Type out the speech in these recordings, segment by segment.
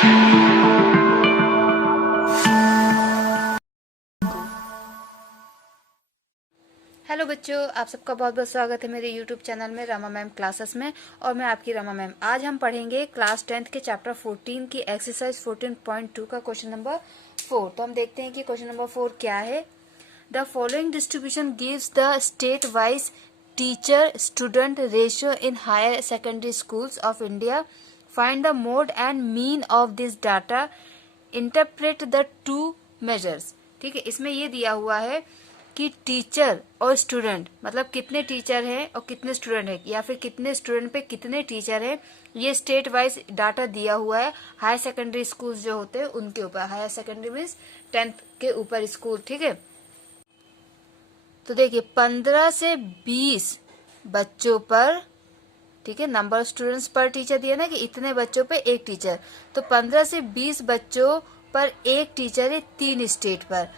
Hello बच्चों, आप सबका बहुत बहुत स्वागत है मेरे यूट्यूब चैनल में रमा मैम क्लासेस में। और मैं आपकी रमा मैम। आज हम पढ़ेंगे क्लास 10th के चैप्टर 14 की एक्सरसाइज 14.2 का क्वेश्चन नंबर 4। तो हम देखते हैं कि क्वेश्चन नंबर 4 क्या है। The following distribution gives the state wise teacher student ratio in higher secondary schools of India. Find the mode and mean of this data. Interpret the two measures. ठीक है, इसमें ये दिया हुआ है कि टीचर और स्टूडेंट मतलब कितने टीचर हैं और कितने स्टूडेंट हैं, या फिर कितने स्टूडेंट पे कितने टीचर हैं। ये स्टेट वाइज डाटा दिया हुआ है हायर सेकेंडरी स्कूल जो होते हैं उनके ऊपर। हायर सेकेंडरी मीन्स 10th के ऊपर स्कूल। ठीक है, तो देखिए 15 से 20 बच्चों पर, ठीक है, नंबर ऑफ स्टूडेंट्स पर टीचर दिया ना कि इतने बच्चों पे एक टीचर। तो 15 से 20 बच्चों पर एक टीचर है 3 स्टेट पर।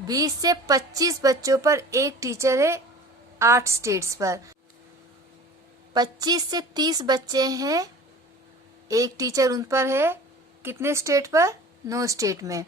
20 से 25 बच्चों पर एक टीचर है 8 स्टेट्स पर। 25 से 30 बच्चे हैं, एक टीचर उन पर है कितने स्टेट पर? 9 स्टेट में।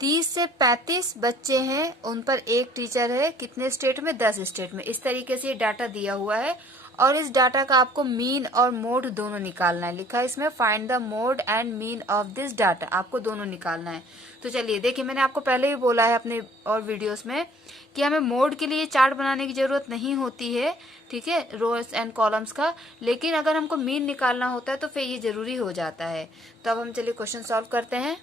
30 से 35 बच्चे हैं, उन पर एक टीचर है कितने स्टेट में? 10 स्टेट में। इस तरीके से ये डाटा दिया हुआ है और इस डाटा का आपको मीन और मोड दोनों निकालना है। लिखा है इसमें find the mode and mean of this data, आपको दोनों निकालना है। तो चलिए देखिए, मैंने आपको पहले भी बोला है अपने और वीडियोस में कि हमें मोड के लिए चार्ट बनाने की जरूरत नहीं होती है, ठीक है, रोज एंड कॉलम्स का। लेकिन अगर हमको मीन निकालना होता है तो फिर ये जरूरी हो जाता है। तो अब हम चलिए क्वेश्चन सॉल्व करते हैं।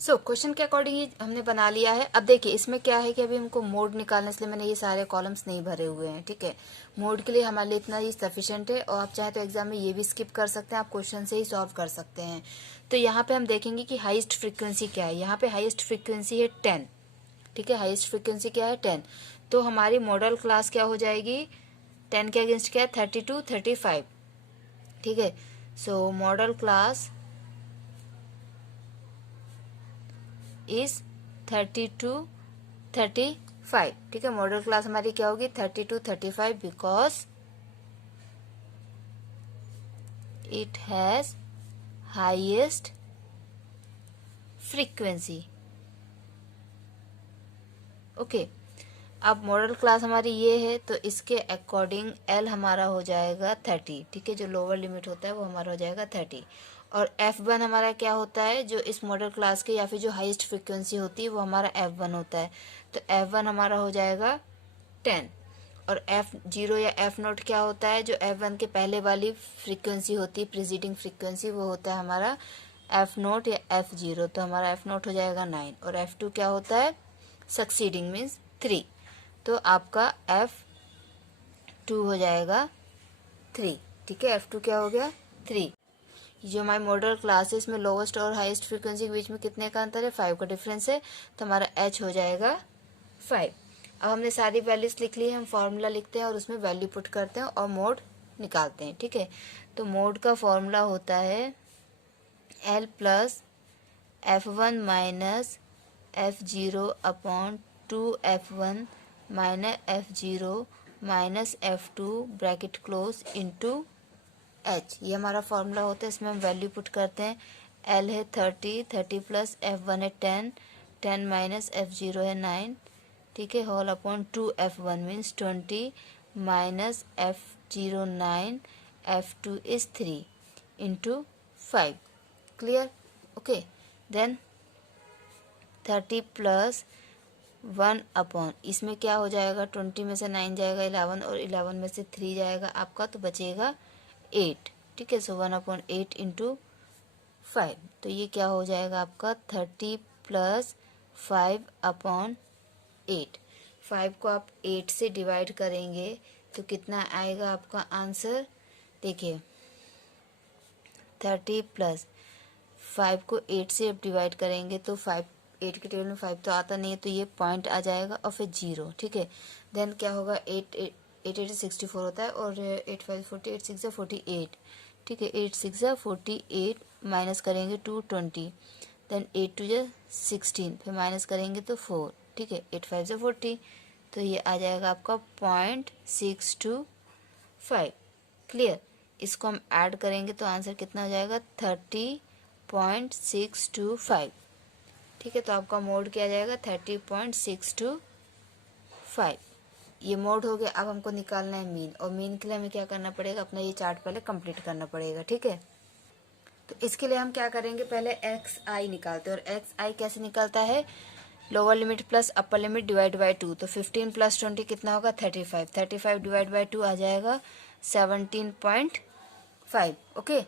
क्वेश्चन के अकॉर्डिंग ही हमने बना लिया है। अब देखिए इसमें क्या है कि अभी हमको मोड निकालने, इसलिए मैंने ये सारे कॉलम्स नहीं भरे हुए हैं। ठीक है, मोड के लिए हमारे लिए इतना ही सफिशिएंट है और आप चाहे तो एग्जाम में ये भी स्किप कर सकते हैं, आप क्वेश्चन से ही सॉल्व कर सकते हैं। तो यहाँ पे हम देखेंगे कि हाईएस्ट फ्रीक्वेंसी क्या है। यहाँ पे हाईएस्ट फ्रीक्वेंसी है 10। ठीक है, हाईएस्ट फ्रीक्वेंसी क्या है? 10। तो हमारी मॉडल क्लास क्या हो जाएगी? 10 के अगेंस्ट क्या है? 32, 35। ठीक है, सो मॉडल क्लास इज 32, 35। ठीक है, मॉडल क्लास हमारी क्या होगी? 32, 35 because it has highest frequency. Okay, अब मॉडल क्लास हमारी ये है तो इसके अकॉर्डिंग एल हमारा हो जाएगा 30। ठीक है, जो लोअर लिमिट होता है वो हमारा हो जाएगा 30। और F1 हमारा क्या होता है? जो इस मॉडल क्लास के या फिर जो हाईएस्ट फ्रीक्वेंसी होती है वो हमारा F1 होता है। तो F1 हमारा हो जाएगा 10। और F0 या F0 क्या होता है? जो F1 के पहले वाली फ्रीक्वेंसी होती है, प्रीसीडिंग फ्रीक्वेंसी, वो होता है हमारा F0 या F0। तो हमारा F0 हो जाएगा 9 और F2 क्या होता है? Succeeding means 3। तो आपका F2 हो जाएगा 3। ठीक है, F2 क्या हो गया? 3। जो हमारी मॉडल क्लास है इसमें लोवेस्ट और हाईएस्ट फ्रीक्वेंसी के बीच में कितने का अंतर है? 5 का डिफरेंस है। तो हमारा H हो जाएगा 5। अब हमने सारी वैल्यूज लिख ली है, हम फॉर्मूला लिखते हैं और उसमें वैल्यू पुट करते हैं और मोड निकालते हैं। ठीक है, तो मोड का फॉर्मूला होता है L plus F1 minus F0 upon 2F1 minus F0 minus F2 bracket close into H। ये हमारा फॉर्मूला होता है, इसमें हम वैल्यू पुट करते हैं। L है 30, 30 प्लस F1 है 10, 10 माइनस F0 है 9। ठीक है, whole upon 2F1 means 20 minus F0 9, F2 is 3 into 5। Clear? Okay, then 30 plus 1 upon, इसमें क्या हो जाएगा? 20 में से 9 जाएगा 11 और 11 में से 3 जाएगा आपका, तो बचेगा 8। ठीक है, सो 1 अपॉन 8 इंटू 5। तो ये क्या हो जाएगा आपका? 30 प्लस 5 अपॉन 8। 5 को आप 8 से डिवाइड करेंगे तो कितना आएगा आपका आंसर? देखिए 30 प्लस 5 को 8 से आप डिवाइड करेंगे तो 5, 8 के टेबल में 5 तो आता नहीं है, तो ये पॉइंट आ जाएगा और फिर 0। ठीक है, देन क्या होगा? 8 8 64 होता है और 8 5 40, 8 6 48। ठीक है, 8 6 48 माइनस करेंगे 2 20, देन 8 2 16, फिर माइनस करेंगे तो 4। ठीक है, 8 5 40, तो ये आ जाएगा आपका 0.625। क्लियर? इसको हम ऐड करेंगे तो आंसर कितना हो जाएगा? 30 30.625। ठीक है, तो आपका मोड क्या आ जाएगा 30.625। ये मोड हो गया। अब हमको निकालना है मीन, और मीन के लिए हमें क्या करना पड़ेगा, अपना ये चार्ट पहले कंप्लीट करना पड़ेगा। ठीक है, तो इसके लिए हम क्या करेंगे, पहले एक्स आई निकालते हैं। और एक्स आई कैसे निकलता है, lower limit plus upper limit divide by 2। तो 15 + 20 कितना होगा 35। 35 डिवाइड बाय 2 आ जाएगा 17.5। ओके,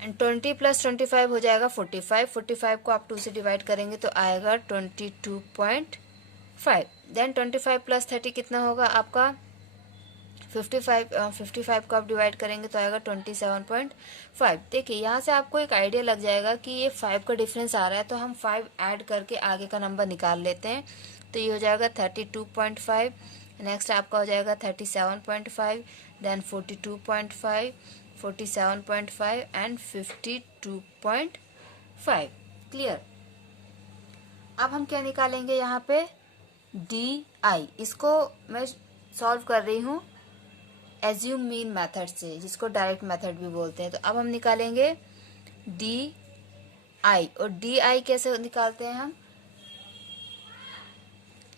एंड 20 + 25 हो जाएगा 45। 45 को आप 2 से डिवाइड करेंगे तो आएगा 22.5। देन 25 + 30 कितना होगा आपका 55। 55 को आप डिवाइड करेंगे तो आएगा 27.5। देखिए यहाँ से आपको एक आइडिया लग जाएगा कि ये 5 का डिफरेंस आ रहा है, तो हम 5 ऐड करके आगे का नंबर निकाल लेते हैं। तो ये हो जाएगा 32.5। नेक्स्ट आपका हो जाएगा 37.5, देन 42.5, 47.5 एंड 52.5। क्लियर। अब हम क्या निकालेंगे यहाँ पे, डी आई। इसको मैं सॉल्व कर रही हूँ एज्यूम मीन मेथड से, जिसको डायरेक्ट मेथड भी बोलते हैं। तो अब हम निकालेंगे डी आई, और डी आई कैसे निकालते हैं हम,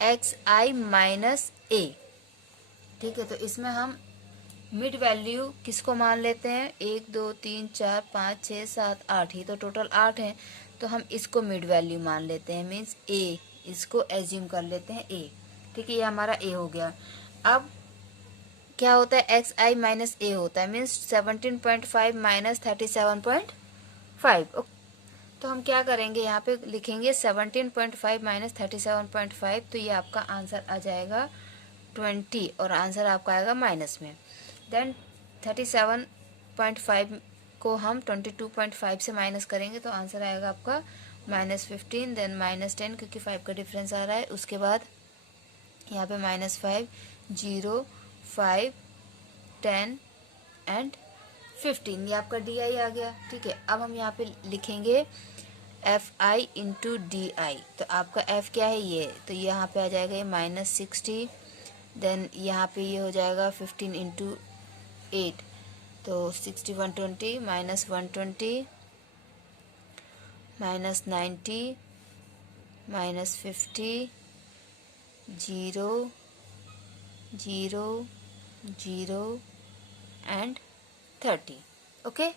एक्स आई माइनस ए। ठीक है, तो इसमें हम मिड वैल्यू किसको मान लेते हैं, 1 2 3 4 5 6 7 8, ही तो टोटल 8 है। तो हम इसको मिड वैल्यू मान लेते हैं, मीन्स ए, इसको एज्यूम कर लेते हैं ए। ठीक है, ये हमारा ए हो गया। अब क्या होता है, एक्स आई माइनस ए होता है, मीन्स 17.5 माइनस 37.5। तो हम क्या करेंगे, यहाँ पे लिखेंगे 17.5 माइनस 37.5। तो ये आपका आंसर आ जाएगा 20, और आंसर आपका आएगा माइनस में। देन 37.5 को हम 22.5 से माइनस करेंगे तो आंसर आएगा आपका -15, देन -10, क्योंकि 5 का डिफरेंस आ रहा है। उसके बाद यहाँ पे -5, 0, 5, 10 एंड 15, ये आपका डी आई आ गया। ठीक है, अब हम यहाँ पे लिखेंगे F I into D I. तो आपका एफ क्या है, ये, तो यहाँ पे आ जाएगा ये -60, देन यहाँ पे ये हो जाएगा 15 इंटू 8, तो 60, 120, -120, -90, -50, 0, 0, 0 एंड 30। ओके,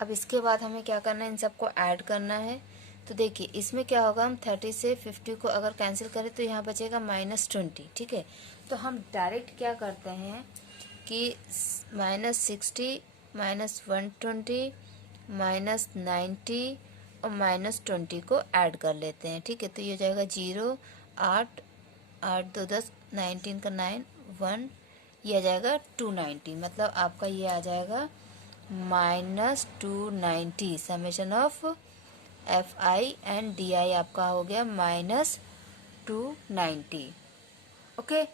अब इसके बाद हमें क्या करना है, इन सबको ऐड करना है। तो देखिए इसमें क्या होगा, हम 30 से 50 को अगर कैंसिल करें तो यहाँ बचेगा -20। ठीक है, तो हम डायरेक्ट क्या करते हैं कि -60, -120, -90 और -20 को ऐड कर लेते हैं। ठीक है, तो ये हो जाएगा 0, 8, 8 2 10, 19 का 9, 1, ये आ जाएगा 290। मतलब आपका ये आ जाएगा -290। Summation of F I and D I आपका हो गया -290। ओके,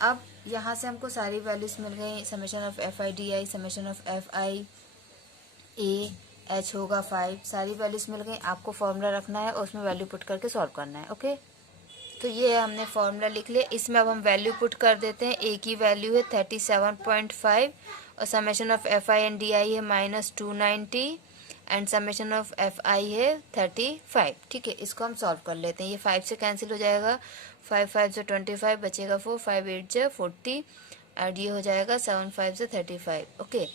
अब यहाँ से हमको सारी वैल्यूज मिल गई, summation of F I D I, summation of F I A H होगा 5, सारी वैल्यूज मिल गई। आपको फॉर्मूला रखना है और उसमें वैल्यू पुट करके सॉल्व करना है। ओके, तो ये हमने फॉर्मूला लिख लिया। इसमें अब हम वैल्यू पुट कर देते हैं। ए की वैल्यू है 37.5, और summation of F I and D I है -290, and summation of F I है 35। ठीक है, इसको हम सॉल्व कर लेते हैं। ये 5 से कैंसिल हो जाएगा, 5 5 से 25 बचेगा 4, 5 8 से 40, और ये हो जाएगा 7 5 से 35। ओके,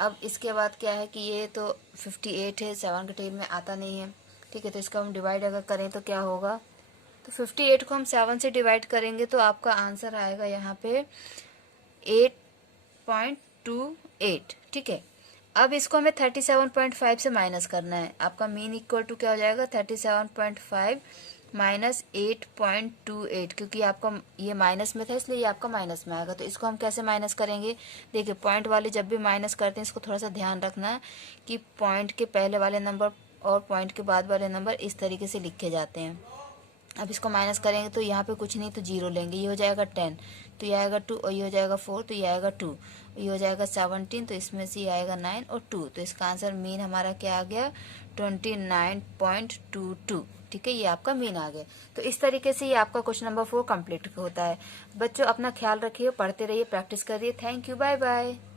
अब इसके बाद क्या है कि ये तो 58 है, 7 के टेल में आता नहीं है। ठीक है, तो इसका हम डिवाइड अगर करें तो क्या होगा, तो 58 को हम 7 से डिवाइड करेंगे तो आपका आंसर आएगा यहाँ पे 8.28। ठीक है, अब इसको हमें 37.5 से माइनस करना है। आपका मीन इक्वल टू क्या हो जाएगा 37.5 माइनस 8.28, क्योंकि आपका ये माइनस में था इसलिए ये आपका माइनस में आएगा। तो इसको हम कैसे माइनस करेंगे, देखिए पॉइंट वाले जब भी माइनस करते हैं इसको थोड़ा सा ध्यान रखना है कि पॉइंट के पहले वाले नंबर और पॉइंट के बाद वाले नंबर इस तरीके से लिखे जाते हैं। अब इसको माइनस करेंगे तो यहाँ पे कुछ नहीं तो 0 लेंगे, ये हो जाएगा 10, तो ये आएगा 2, और ये हो जाएगा 4, तो ये आएगा 2, ये हो जाएगा 17, तो इसमें से ये आएगा 9 और 2। तो इसका आंसर मीन हमारा क्या आ गया 29.22। ठीक है, ये आपका मीन आ गया। तो इस तरीके से ये आपका क्वेश्चन नंबर 4 कंप्लीट होता है। बच्चों अपना ख्याल रखिए, पढ़ते रहिए, प्रैक्टिस करिए। Thank you, bye bye.